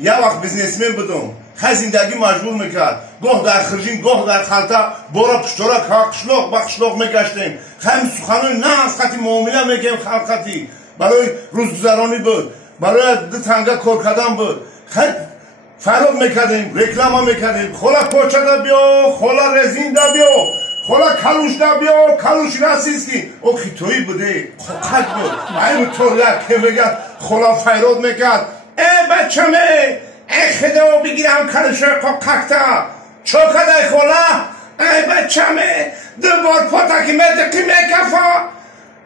یا وقت بیزنسمن بودم خیلی زندگی مجبور میکرد گاه در خرجین گاه در خلطه بارا پشتورا قشلاق با قشلاق میگشتیم خیلی سخنوی نه از خطی معامله میکنیم خلقتی برای روزگذرانی بود برای دو تنگه کار کردن بود خیلی فرق میکردیم رکلام میکردیم خولا پوچه دا بیا خولا رزین دا بیا خولا کلوش دا بیا کلوش راسیسکی او خیتویی بوده خوکت بود این طور یک که میگد خولا فیراد میکرد ای بچه می ای خدا بگیرم کلوش خوکتا چوکه دای خولا ای بچه می دوبار پاتاکی میدقی میکفا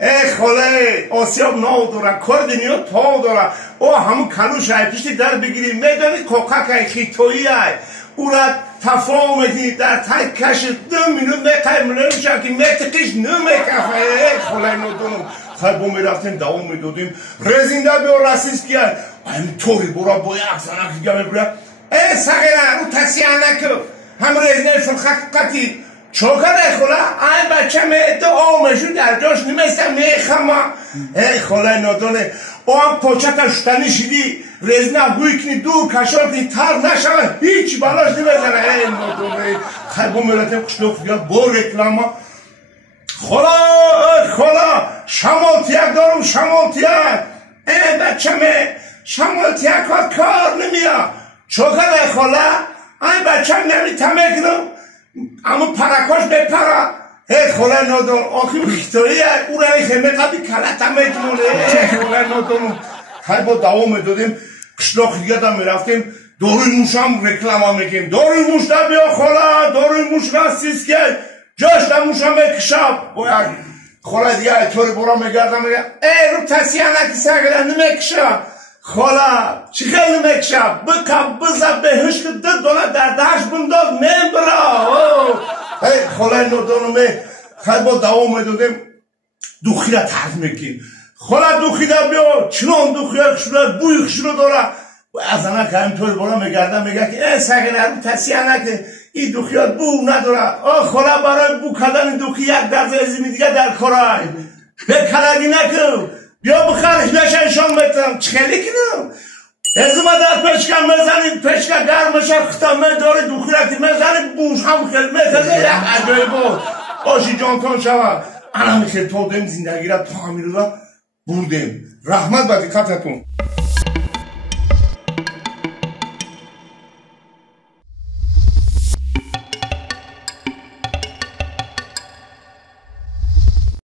ای خوله آسیاب ناو داره کار دنیا تاو داره او همون کلوش های پیشتی در بگیری میدانی کوکک های خیتویی های او را تفاهم میدی در تای کش 2 مینوت میقای ملوشم که میتقیش نمیکفه ای خوله نودونم خیلی با میرفتیم دوام میدودیم رزینده بیا رسیز کیا این طوری برا با یک زنک دیگه میبره ای سقیره رو تکسی نکو هم رزینه فلخقتی چوکه ده خوله این بچه میده آمشون در جاش نمیستم میخمه ای خوله نادانه او هم پوچه شدنی شدی رزنه هوی کنی دور کشار کنی تر نشوه هیچی بلاش نمیزنه ای نادانه خیلی میرتیم قشلوف بیا با رکلامه خولا شمالتیک دارم شمالتیک ای بچه می شمالتیک کار نمیا چوکه ده خوله این بچه نمیتمه کنم اما پرکاش بپره ای خوله نادان آخی بخیتایی او را ای خیمه قبی کلتا میتونه ای خوله نادان خیلی با دوام میدادیم قشلاق دیگه دا میرفتیم داروی موش هم رکلام هم میکنیم داروی موش دا بیا خوله داروی موش راستیست که جاش دا موش هم بکشم باید خوله دیگه ای طوری برا میگردم میگه ای رو تسیانه که سگره نمیکشم خولا چی خیلی نمیکشم بکم بزن بهش که $2 در دهش بنداز نمیبرا ای خولا نودانومی خیلی با دوام میدودیم دوخی را تحت میکنیم خولا دوخی را بیا چنان دوخی را کشوره بوی کشوره داره و از انا که همینطور برا میگردم میگه که ای سگه نرو تسیه که این دوخی ها بو نداره خولا برای بو کردن دوخی 1 درصد ازیمی دیگه در کارای به کلگی نکن بیا بخرش نشانشان میتونم چخیلی کنم از ما در پشکم میزنید پشکم گرمشه ختامه داره دوخیرکی میزنید بوش هم خیلی میتونه یک عجای بود آشی جانتان شود انا میخیل تا دیم زندگی را تا همی رو بردیم رحمت با دقتتون